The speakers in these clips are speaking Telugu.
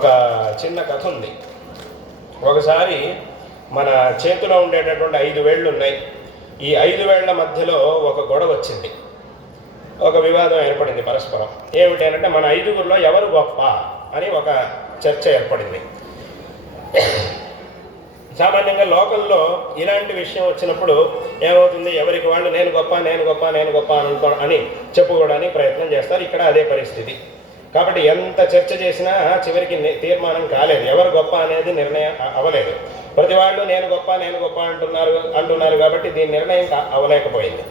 ఒక చిన్న కథ ఉంది. ఒకసారి మన చేతిలో ఉండేటటువంటి ఐదు వేళ్ళు ఉన్నాయి. ఈ ఐదు వేళ్ళ మధ్యలో ఒక గొడవ వచ్చింది. ఒక వివాదం ఏర్పడింది పరస్పరం. ఏమిటంటే మన ఐదుగురిలో ఎవరు గొప్ప అని ఒక చర్చ ఏర్పడింది. సామాన్యంగా లోకల్లో ఇలాంటి విషయం వచ్చినప్పుడు ఏమవుతుంది? ఎవరికి వాళ్ళు నేను గొప్ప నేను గొప్ప నేను గొప్ప అని అనుకో అని చెప్పుకోవడానికి ప్రయత్నం చేస్తారు. ఇక్కడ అదే పరిస్థితి. కాబట్టి ఎంత చర్చ చేసినా చివరికి తీర్మానం కాలేదు. ఎవరు గొప్ప అనేది నిర్ణయం అవ్వలేదు. ప్రతి వాళ్ళు నేను గొప్ప నేను గొప్ప అంటున్నారు అంటున్నారు కాబట్టి దీని నిర్ణయం కా- అవ్వలేకపోయింది.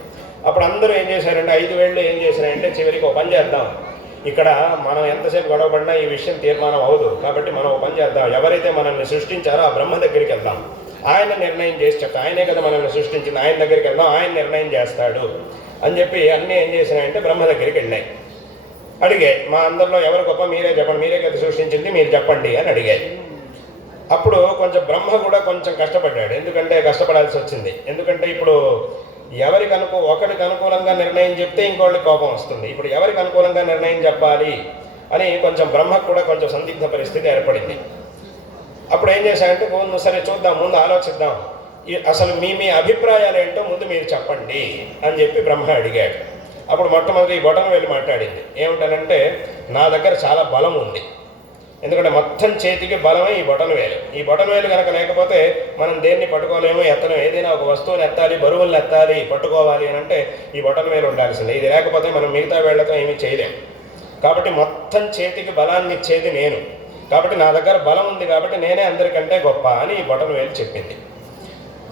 అప్పుడు అందరూ ఏం చేశారంటే ఐదు వేళ్ళు ఏం చేశారంటే చివరికి ఒక పని చేద్దాం. ఇక్కడ మనం ఎంతసేపు గొడవపడినా ఈ విషయం తీర్మానం అవ్వదు. కాబట్టి మనం ఒక పని చేద్దాం. ఎవరైతే మనల్ని సృష్టించారో ఆ బ్రహ్మ దగ్గరికి వెళ్దాం. ఆయన నిర్ణయం చేసి చెప్తా ఆయనే కదా మనల్ని సృష్టించింది. ఆయన దగ్గరికి వెళ్దాం. ఆయన నిర్ణయం చేస్తాడు అని చెప్పి అన్నీ ఏం చేసినాయంటే బ్రహ్మ దగ్గరికి వెళ్ళాయి అడిగాయి మా అందరిలో ఎవరు గొప్ప మీరే చెప్పండి మీరే కదా సృష్టించింది మీరు చెప్పండి అని అడిగాయి అప్పుడు కొంచెం బ్రహ్మ కూడా కొంచెం కష్టపడ్డాడు. ఎందుకంటే కష్టపడాల్సి వచ్చింది. ఎందుకంటే ఇప్పుడు ఎవరికి అనుకూ ఒకరికి అనుకూలంగా నిర్ణయం చెప్తే ఇంకోళ్ళకి కోపం వస్తుంది. ఇప్పుడు ఎవరికి అనుకూలంగా నిర్ణయం చెప్పాలి అని కొంచెం బ్రహ్మకు కూడా కొంచెం సందిగ్ధ పరిస్థితి ఏర్పడింది. అప్పుడు ఏం చేశాడంటే ముందు సరే చూద్దాం ముందు ఆలోచిద్దాం. అసలు మీ మీ అభిప్రాయాలు ఏంటో ముందు మీరు చెప్పండి అని చెప్పి బ్రహ్మ అడిగాడు. అప్పుడు మొట్టమొదటి ఈ బొటన వెళ్ళి మాట్లాడింది. ఏమిటనంటే నా దగ్గర చాలా బలం ఉంది. ఎందుకంటే మొత్తం చేతికి బలమే ఈ బొటన వేలు. ఈ బొటన వేలు కనుక లేకపోతే మనం దేన్ని పట్టుకోలేము ఎత్తలేము. ఏదైనా ఒక వస్తువుని ఎత్తాలి బరువులను ఎత్తాలి పట్టుకోవాలి అని అంటే ఈ బొటన వేలు ఉండాల్సిందే. ఇది లేకపోతే మనం మిగతా వేళ్ళతో ఏమీ చేయలేము కాబట్టి మొత్తం చేతికి బలాన్ని ఇచ్చేది నేను. కాబట్టి నా దగ్గర బలం ఉంది కాబట్టి నేనే అందరికంటే గొప్ప అని ఈ బొటన వేలు చెప్పింది.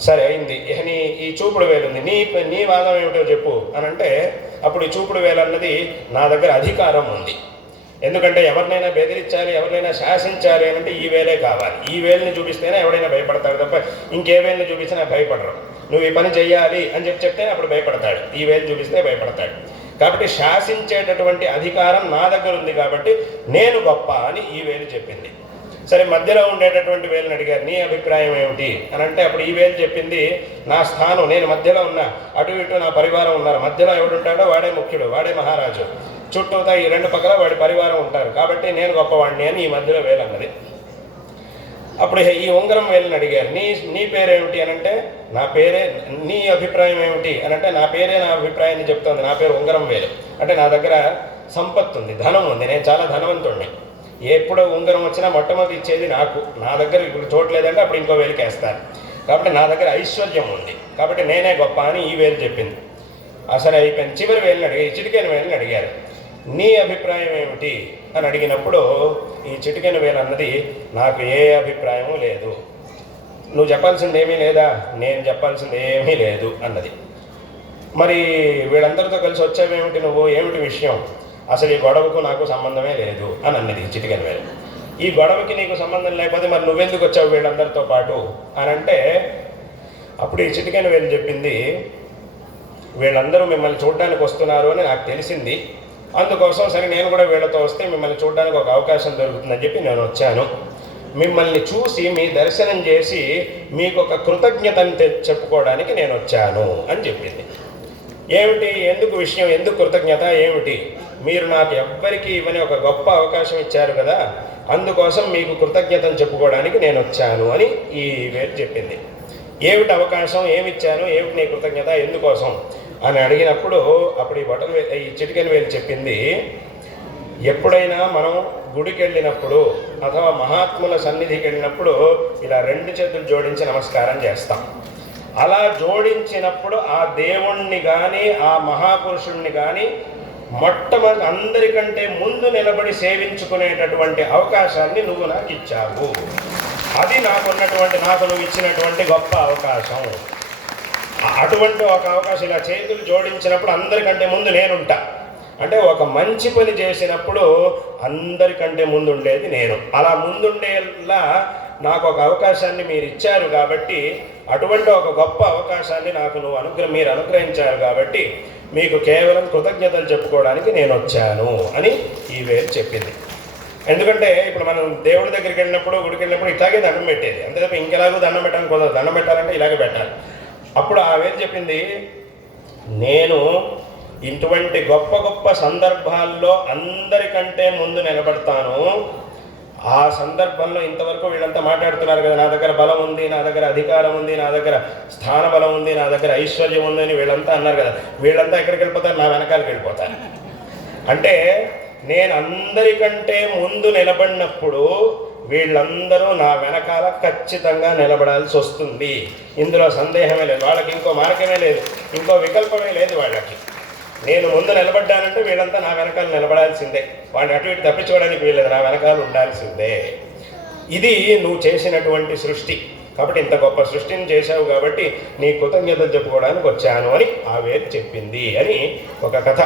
సరే అయింది. నీ ఈ చూపుడు వేలు ఉంది నీ నీ వాదం ఏమిటో చెప్పు అని అంటే అప్పుడు ఈ చూపుడు వేలు అన్నది నా దగ్గర అధికారం ఉంది. ఎందుకంటే ఎవరినైనా బెదిరించాలి ఎవరినైనా శాసించాలి అని అంటే ఈ వేలే కావాలి. ఈ వేలుని చూపిస్తేనే ఎవడైనా భయపడతాడు తప్ప ఇంకే వేలుని చూపించినా భయపడరు. నువ్వు ఈ పని చెయ్యాలి అని చెప్పి చెప్తే అప్పుడు భయపడతాడు. ఈ వేలు చూపిస్తే భయపడతాడు. కాబట్టి శాసించేటటువంటి అధికారం నా దగ్గర ఉంది కాబట్టి నేను గొప్ప అని ఈ వేలు చెప్పింది. సరే మధ్యలో ఉండేటటువంటి వేలుని అడిగారు నీ అభిప్రాయం ఏమిటి? అని అంటే అప్పుడు ఈ వేలు చెప్పింది నా స్థానం నేను మధ్యలో ఉన్నా అటు ఇటు నా పరివారం ఉన్నారు మధ్యలో ఎవడుంటాడో వాడే ముఖ్యుడు వాడే మహారాజు. చుట్టూతా ఈ రెండు పక్కల వాడి పరివారం ఉంటారు కాబట్టి నేను గొప్పవాడిని అని ఈ మధ్యలో వేలు అన్నది. అప్పుడు ఈ ఉంగరం వేలని అడిగారు నీ నీ పేరేమిటి? అని అంటే నా పేరే నీ అభిప్రాయం ఏమిటి? అని అంటే నా పేరే నా అభిప్రాయాన్ని చెప్తోంది నా పేరు ఉంగరం వేలు. అంటే నా దగ్గర సంపత్తు ఉంది ధనం ఉంది నేను చాలా ధనవంతుణ్ణి. ఎప్పుడో ఉంగరం వచ్చినా మొట్టమొదటి ఇచ్చేది నాకు. నా దగ్గర ఇప్పుడు చూడలేదంటే అప్పుడు ఇంకో వేలికేస్తారు కాబట్టి నా దగ్గర ఐశ్వర్యం ఉంది. కాబట్టి నేనే గొప్ప అని ఈ వేలు చెప్పింది. అసలు అయిపోయింది చివరి వేలుని అడిగి చిటికైన వేలుని అడిగారు. నీ అభిప్రాయం ఏమిటి? అని అడిగినప్పుడు ఈ చిటికైన వేలు అన్నది నాకు ఏ అభిప్రాయము లేదు. నువ్వు చెప్పాల్సింది ఏమీ లేదా? నేను చెప్పాల్సింది ఏమీ లేదు అన్నది. మరి వీళ్ళందరితో కలిసి వచ్చావేమిటి నువ్వు? ఏమిటి విషయం? అసలు ఈ గొడవకు నాకు సంబంధమే లేదు అని అన్నది ఈ వేలు. ఈ గొడవకి నీకు సంబంధం లేకపోతే మరి నువ్వెందుకు వచ్చావు వీళ్ళందరితో పాటు? అని అంటే అప్పుడు ఈ చిటికెన వేలు చెప్పింది వీళ్ళందరూ మిమ్మల్ని చూడడానికి వస్తున్నారు అని నాకు తెలిసింది. అందుకోసం సరే నేను కూడా వీళ్ళతో వస్తే మిమ్మల్ని చూడడానికి ఒక అవకాశం దొరుకుతుందని చెప్పి నేను వచ్చాను. మిమ్మల్ని చూసి మీ దర్శనం చేసి మీకు ఒక కృతజ్ఞతని తె- చెప్పుకోవడానికి నేను వచ్చాను అని చెప్పింది. ఏమిటి? ఎందుకు విషయం? ఎందుకు కృతజ్ఞత? ఏమిటి? మీరు నాకు ఎవ్వరికి ఇవ్వని ఒక గొప్ప అవకాశం ఇచ్చారు కదా. అందుకోసం మీకు కృతజ్ఞతను చెప్పుకోవడానికి నేను వచ్చాను అని ఈ వేరు చెప్పింది. ఏమిటి అవకాశం? ఏమిచ్చాను? ఏమిటి నీ కృతజ్ఞత? ఎందుకోసం? అని అడిగినప్పుడు అప్పుడు ఈ బటన్ ఈ చిటికెన్ వేలు చెప్పింది ఎప్పుడైనా మనం గుడికి వెళ్ళినప్పుడు అథవా మహాత్ముల సన్నిధికి వెళ్ళినప్పుడు ఇలా రెండు చేతులు జోడించి నమస్కారం చేస్తాం. అలా జోడించినప్పుడు ఆ దేవుణ్ణి కానీ ఆ మహాపురుషుణ్ణి కానీ మొట్టమొదటి అందరికంటే ముందు నిలబడి సేవించుకునేటటువంటి అవకాశాన్ని నువ్వు నాకు ఇచ్చావు. అది నాకున్నటువంటి నాకు నువ్వు ఇచ్చినటువంటి గొప్ప అవకాశం. అటువంటి ఒక అవకాశం ఇలా చేతులు జోడించినప్పుడు అందరికంటే ముందు నేనుంటా. అంటే ఒక మంచి పని చేసినప్పుడు అందరికంటే ముందు ఉండేది నేను. అలా ముందుండేలా నాకు ఒక అవకాశాన్ని మీరు ఇచ్చారు కాబట్టి అటువంటి ఒక గొప్ప అవకాశాన్ని నాకు నువ్వు అనుగ్రహ మీరు అనుగ్రహించారు కాబట్టి మీకు కేవలం కృతజ్ఞతలు చెప్పుకోవడానికి నేను వచ్చాను అని ఈ వేరు చెప్పింది. ఎందుకంటే ఇప్పుడు మనం దేవుడి దగ్గరికి వెళ్ళినప్పుడు గుడికి వెళ్ళినప్పుడు ఇట్లాగే దండం పెట్టేది. అంతే తప్ప ఇంకెలాగో దండం పెట్టాలి కుదరదు. దండం పెట్టాలంటే ఇలాగే పెట్టాలి. అప్పుడు ఆ వేరు చెప్పింది నేను ఇటువంటి గొప్ప గొప్ప సందర్భాల్లో అందరికంటే ముందు నిలబడతాను. ఆ సందర్భంలో ఇంతవరకు వీళ్ళంతా మాట్లాడుతున్నారు కదా నా దగ్గర బలం ఉంది నా దగ్గర అధికారం ఉంది నా దగ్గర స్థాన బలం ఉంది నా దగ్గర ఐశ్వర్యం ఉంది అని వీళ్ళంతా అన్నారు కదా. వీళ్ళంతా ఎక్కడికి వెళ్ళిపోతారు? నా వెనకాలకి వెళ్ళిపోతారు. అంటే నేను అందరికంటే ముందు నిలబడినప్పుడు వీళ్ళందరూ నా వెనకాల ఖచ్చితంగా నిలబడాల్సి వస్తుంది. ఇందులో సందేహమే లేదు. వాళ్ళకి ఇంకో మార్గమే లేదు. ఇంకో వికల్పమే లేదు వాళ్ళకి. నేను ముందు నిలబడ్డానంటే వీళ్ళంతా నా వెనకాల నిలబడాల్సిందే. వాడిని అటు ఇటు తప్పించుకోవడానికి వీళ్ళది నా వెనకాల ఉండాల్సిందే. ఇది నువ్వు చేసినటువంటి సృష్టి. కాబట్టి ఇంత గొప్ప సృష్టిని చేశావు కాబట్టి నీ కృతజ్ఞత చెప్పుకోవడానికి వచ్చాను అని ఆ వేరు చెప్పింది అని ఒక కథ.